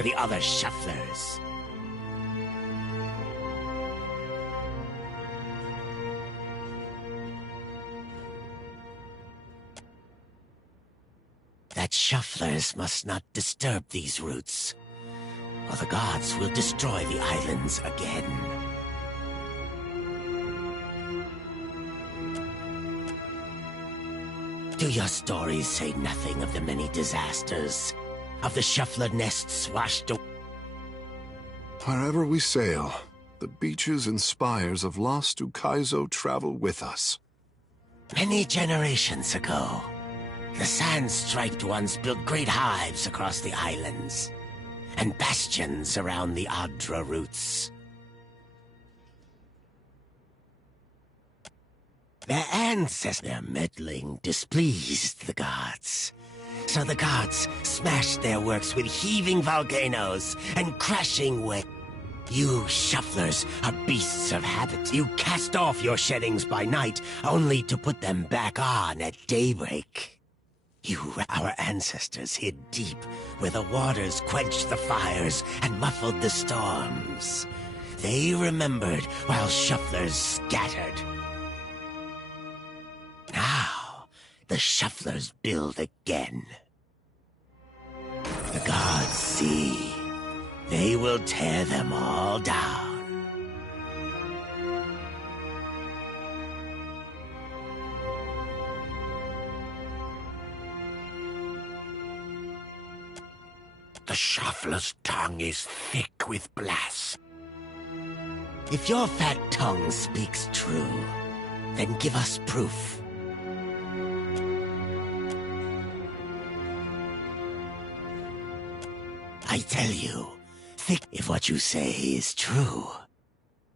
to the other shufflers. That shufflers must not disturb these roots, or the gods will destroy the islands again. Do your stories say nothing of the many disasters? Of the shuffler nests washed away? Wherever we sail, the beaches and spires of lost Ukaizo travel with us. Many generations ago, the sand-striped ones built great hives across the islands, and bastions around the Adra roots. Their ancestors meddling displeased the gods. So the gods smashed their works with heaving volcanoes and crashing waves. You shufflers are beasts of habit. You cast off your sheddings by night, only to put them back on at daybreak. You, our ancestors, hid deep where the waters quenched the fires and muffled the storms. They remembered while shufflers scattered. Now, the shufflers build again. The gods see. They will tear them all down. The shuffler's tongue is thick with blasphemy. If your fat tongue speaks true, then give us proof. I tell you, if what you say is true,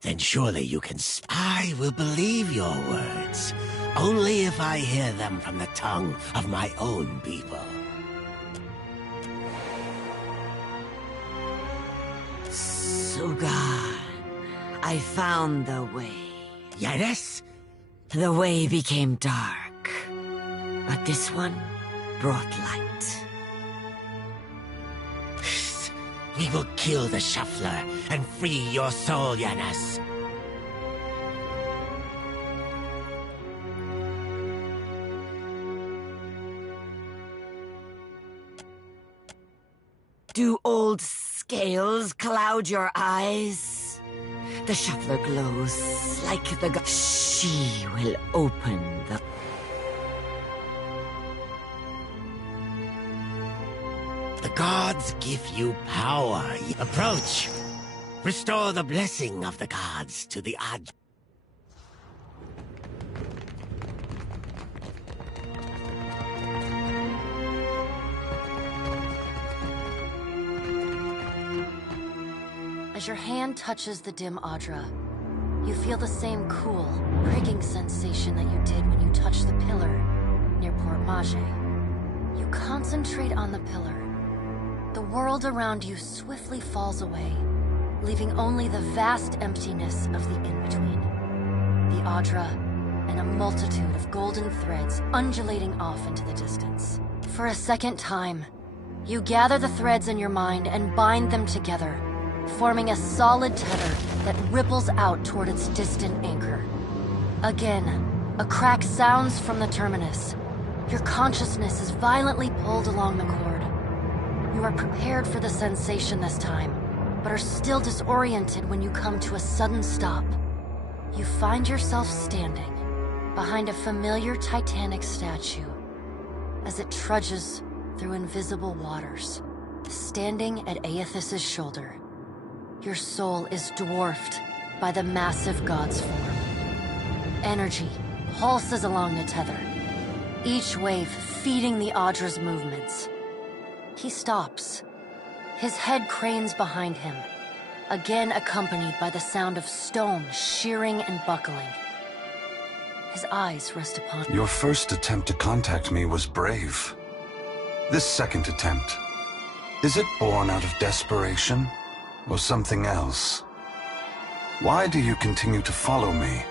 then surely you can I will believe your words, only if I hear them from the tongue of my own people. Sugan, I found the way. Yes? The way became dark, but this one brought light. We will kill the shuffler and free your soul, Yanis. Do old scales cloud your eyes? The shuffler glows like the god. She will open the... The gods give you power. Approach. Restore the blessing of the gods to the Ad. As your hand touches the dim Adra, you feel the same cool, pricking sensation that you did when you touched the pillar near Port Mage. You concentrate on the pillar. The world around you swiftly falls away, leaving only the vast emptiness of the in-between. The Adra, and a multitude of golden threads undulating off into the distance. For a second time, you gather the threads in your mind and bind them together, forming a solid tether that ripples out toward its distant anchor. Again, a crack sounds from the terminus. Your consciousness is violently pulled along the cord. You are prepared for the sensation this time, but are still disoriented when you come to a sudden stop. You find yourself standing behind a familiar Titanic statue as it trudges through invisible waters, standing at Aethys' shoulder. Your soul is dwarfed by the massive god's form. Energy pulses along the tether, each wave feeding the Adra's movements. He stops. His head cranes behind him, again accompanied by the sound of stone shearing and buckling. His eyes rest upon... Your first attempt to contact me was brave. This second attempt, is it born out of desperation or something else? Why do you continue to follow me,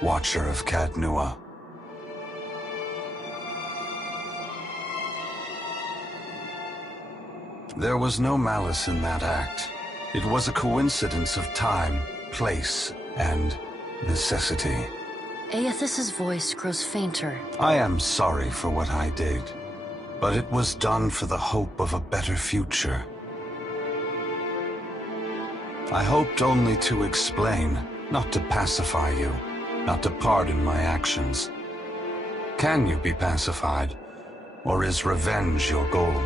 Watcher of Caed Nua? There was no malice in that act. It was a coincidence of time, place, and necessity. Aethys's voice grows fainter. I am sorry for what I did, but it was done for the hope of a better future. I hoped only to explain, not to pacify you, not to pardon my actions. Can you be pacified, or is revenge your goal?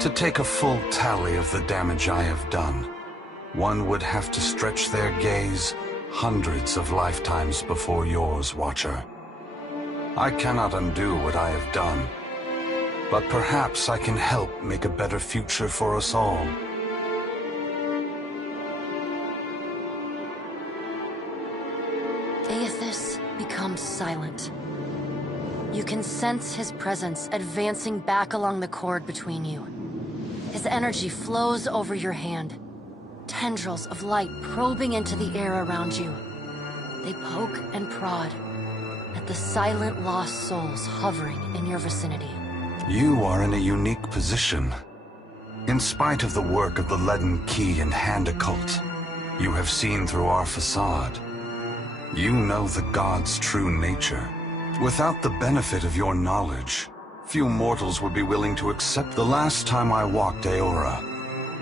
To take a full tally of the damage I have done, one would have to stretch their gaze hundreds of lifetimes before yours, Watcher. I cannot undo what I have done, but perhaps I can help make a better future for us all. Aethys becomes silent. You can sense his presence advancing back along the cord between you. His energy flows over your hand, tendrils of light probing into the air around you. They poke and prod at the silent lost souls hovering in your vicinity. You are in a unique position. In spite of the work of the Leaden Key and Hand Occult, you have seen through our facade. You know the God's true nature. Without the benefit of your knowledge, few mortals would be willing to accept. The last time I walked Eora,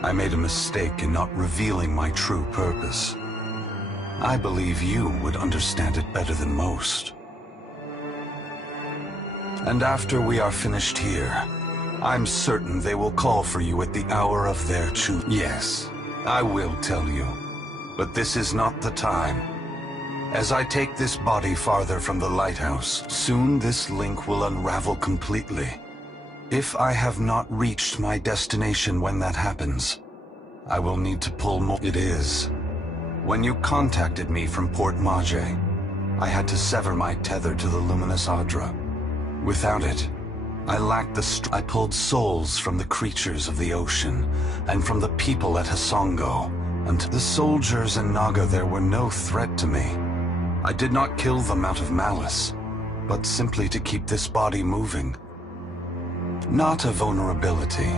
I made a mistake in not revealing my true purpose. I believe you would understand it better than most. And after we are finished here, I'm certain they will call for you at the hour of their choosing. Yes, I will tell you, but this is not the time. As I take this body farther from the lighthouse, soon this link will unravel completely. If I have not reached my destination when that happens, I will need to pull more. It is. When you contacted me from Port Mage, I had to sever my tether to the Luminous Adra. Without it, I lacked the I pulled souls from the creatures of the ocean, and from the people at Hasongo, and the soldiers in Naga there were no threat to me. I did not kill them out of malice, but simply to keep this body moving. Not a vulnerability,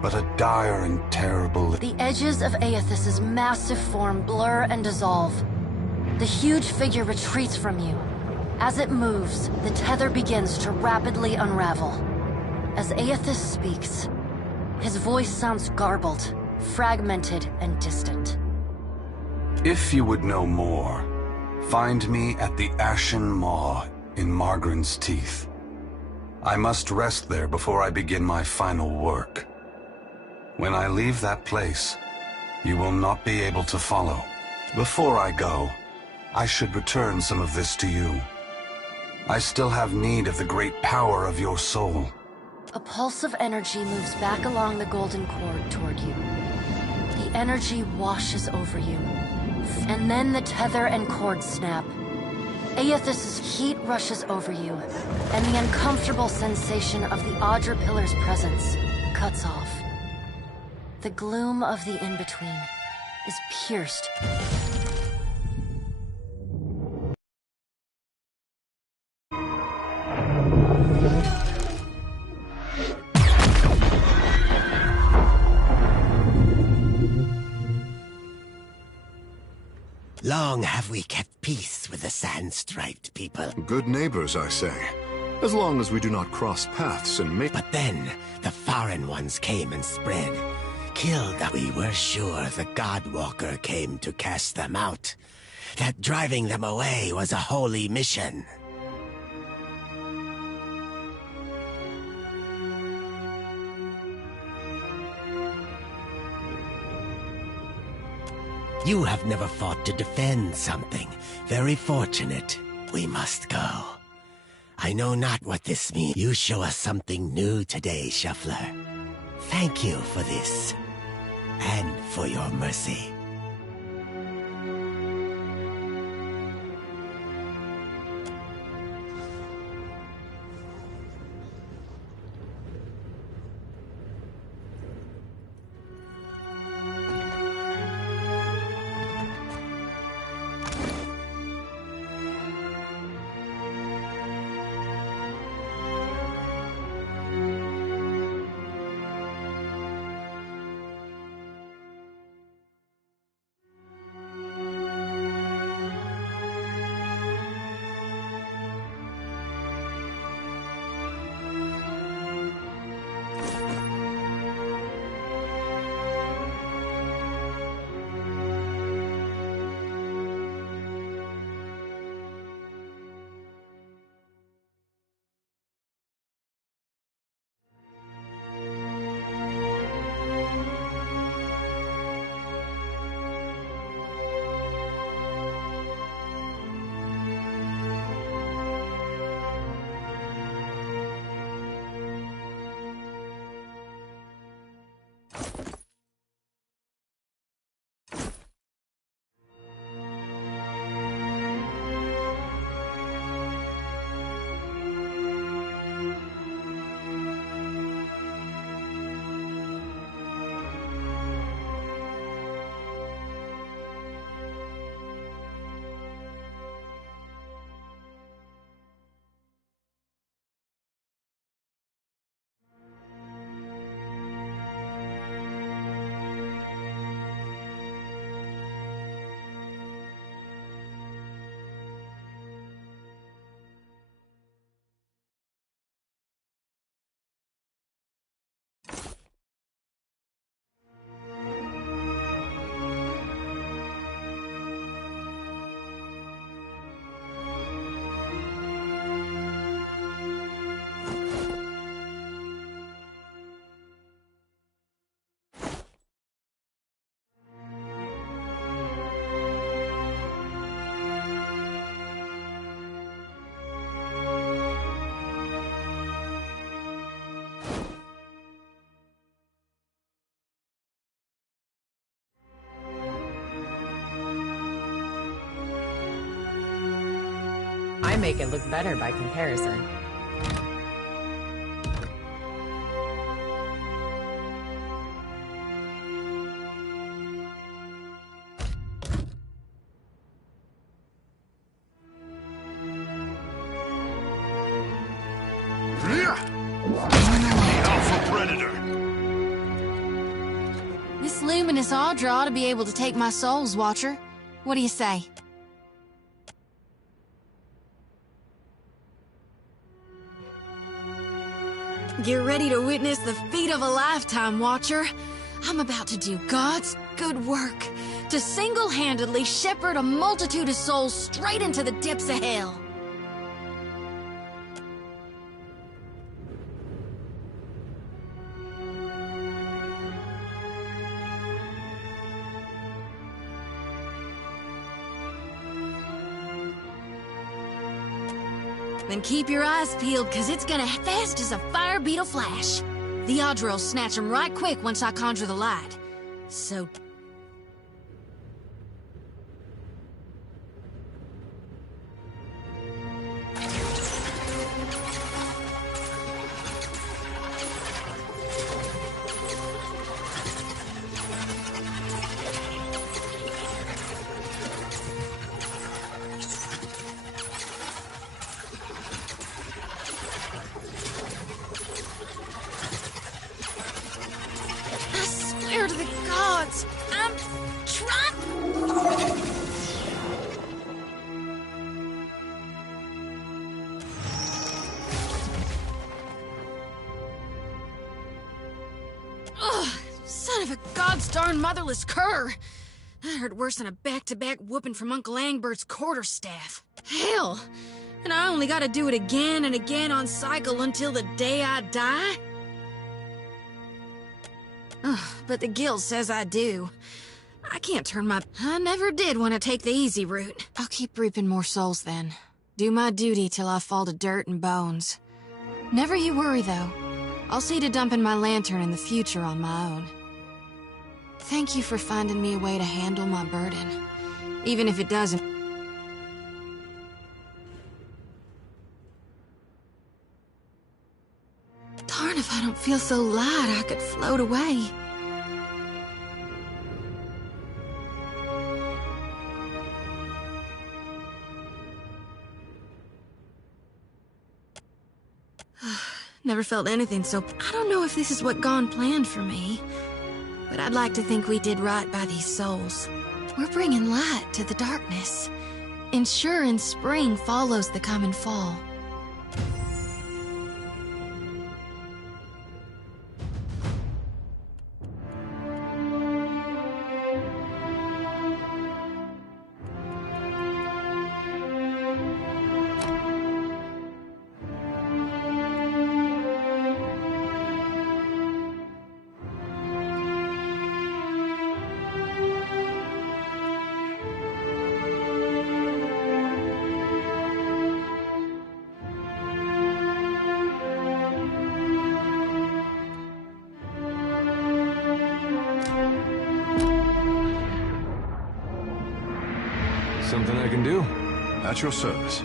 but a dire and terrible... The edges of Aethys's massive form blur and dissolve. The huge figure retreats from you. As it moves, the tether begins to rapidly unravel. As Aethys speaks, his voice sounds garbled, fragmented, and distant. If you would know more, find me at the Ashen Maw in Margren's Teeth. I must rest there before I begin my final work. When I leave that place, you will not be able to follow. Before I go, I should return some of this to you. I still have need of the great power of your soul. A pulse of energy moves back along the golden cord toward you. The energy washes over you. And then the tether and cord snap. Aethys's heat rushes over you, and the uncomfortable sensation of the Adra Pillar's presence cuts off. The gloom of the in-between is pierced. Long have we kept peace with the sand-striped people. Good neighbors, I say. As long as we do not cross paths and make... But then, the foreign ones came and spread. Killed that we were sure the Godwalker came to cast them out. That driving them away was a holy mission. You have never fought to defend something. Very fortunate. We must go. I know not what this means. You show us something new today, Shuffler. Thank you for this. And for your mercy. I make it look better by comparison. Alpha Predator! This luminous Audra ought to be able to take my souls, Watcher. What do you say? Get ready to witness the feat of a lifetime, Watcher. I'm about to do God's good work, to single-handedly shepherd a multitude of souls straight into the depths of hell. Then keep your eyes peeled, cause it's gonna fast as a fire beetle flash. The Audra will snatch him right quick once I conjure the light. So... to the gods! I'm trying... Ugh! Son of a god's darn motherless cur! That hurt worse than a back-to-back whooping from Uncle Angbert's quarterstaff. Hell! And I only gotta do it again and again on cycle until the day I die? Ugh, but the guild says I do. I can't turn my... I never did want to take the easy route. I'll keep reaping more souls then. Do my duty till I fall to dirt and bones. Never you worry, though. I'll see to dumping my lantern in the future on my own. Thank you for finding me a way to handle my burden. Even if it doesn't... Darn if I don't feel so light I could float away. Never felt anything so... I don't know if this is what Gon planned for me, but I'd like to think we did right by these souls. We're bringing light to the darkness, ensuring spring follows the coming fall. Something I can do? At your service.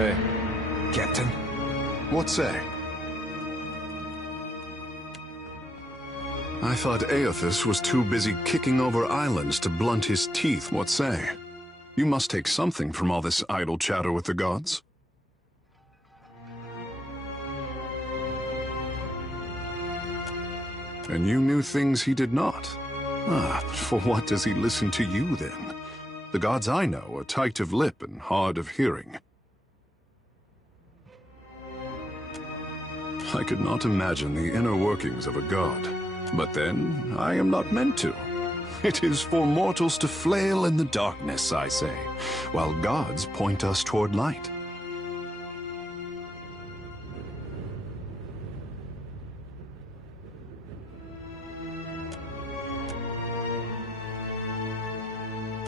Hey. Captain? What say? I thought Aethys was too busy kicking over islands to blunt his teeth. What say? You must take something from all this idle chatter with the gods. And you knew things he did not. Ah, but for what does he listen to you, then? The gods I know are tight of lip and hard of hearing. I could not imagine the inner workings of a god. But then, I am not meant to. It is for mortals to flail in the darkness, I say, while gods point us toward light.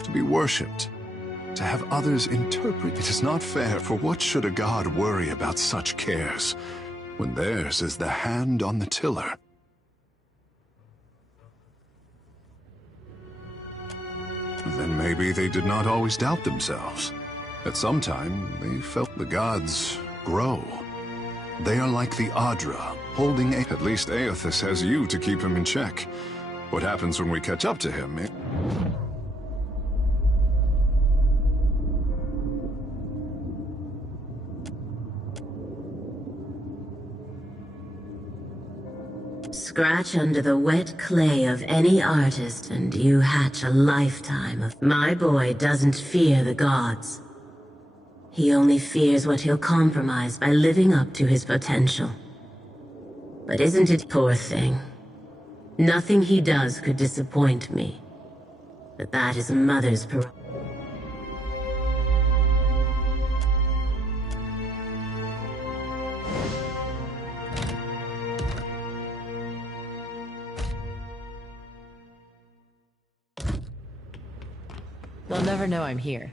To be worshipped, to have others interpret. It is not fair, for what should a god worry about such cares, when theirs is the hand on the tiller? Then maybe they did not always doubt themselves. At some time, they felt the gods grow. They are like the Adra, holding At least Aethys has you to keep him in check. What happens when we catch up to him? Scratch under the wet clay of any artist and you hatch a lifetime of... My boy doesn't fear the gods. He only fears what he'll compromise by living up to his potential. But isn't it poor thing? Nothing he does could disappoint me. But that is a mother's prerogative. They'll never know I'm here.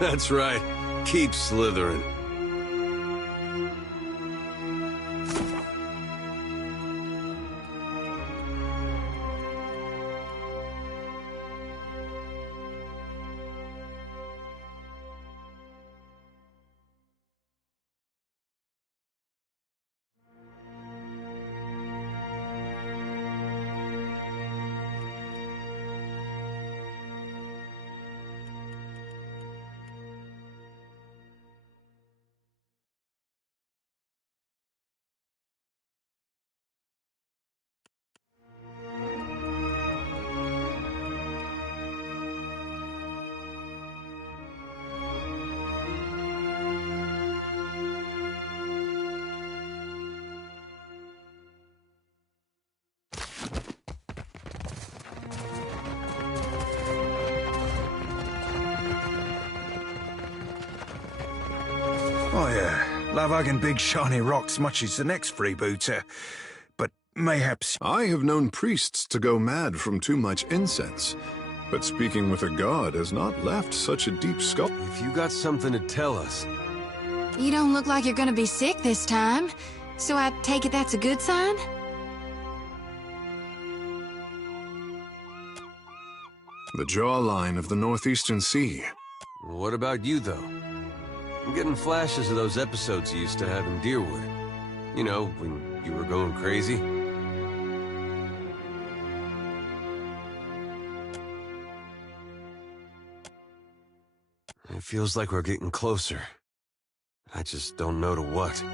That's right. Keep slithering. Oh yeah, love hugging big shiny rocks much as the next freebooter. But mayhaps... I have known priests to go mad from too much incense, but speaking with a god has not left such a deep scar. If you got something to tell us... You don't look like you're gonna be sick this time, so I take it that's a good sign? The jawline of the Northeastern Sea. What about you, though? I'm getting flashes of those episodes you used to have in Deerwood. You know, when you were going crazy. It feels like we're getting closer. I just don't know to what.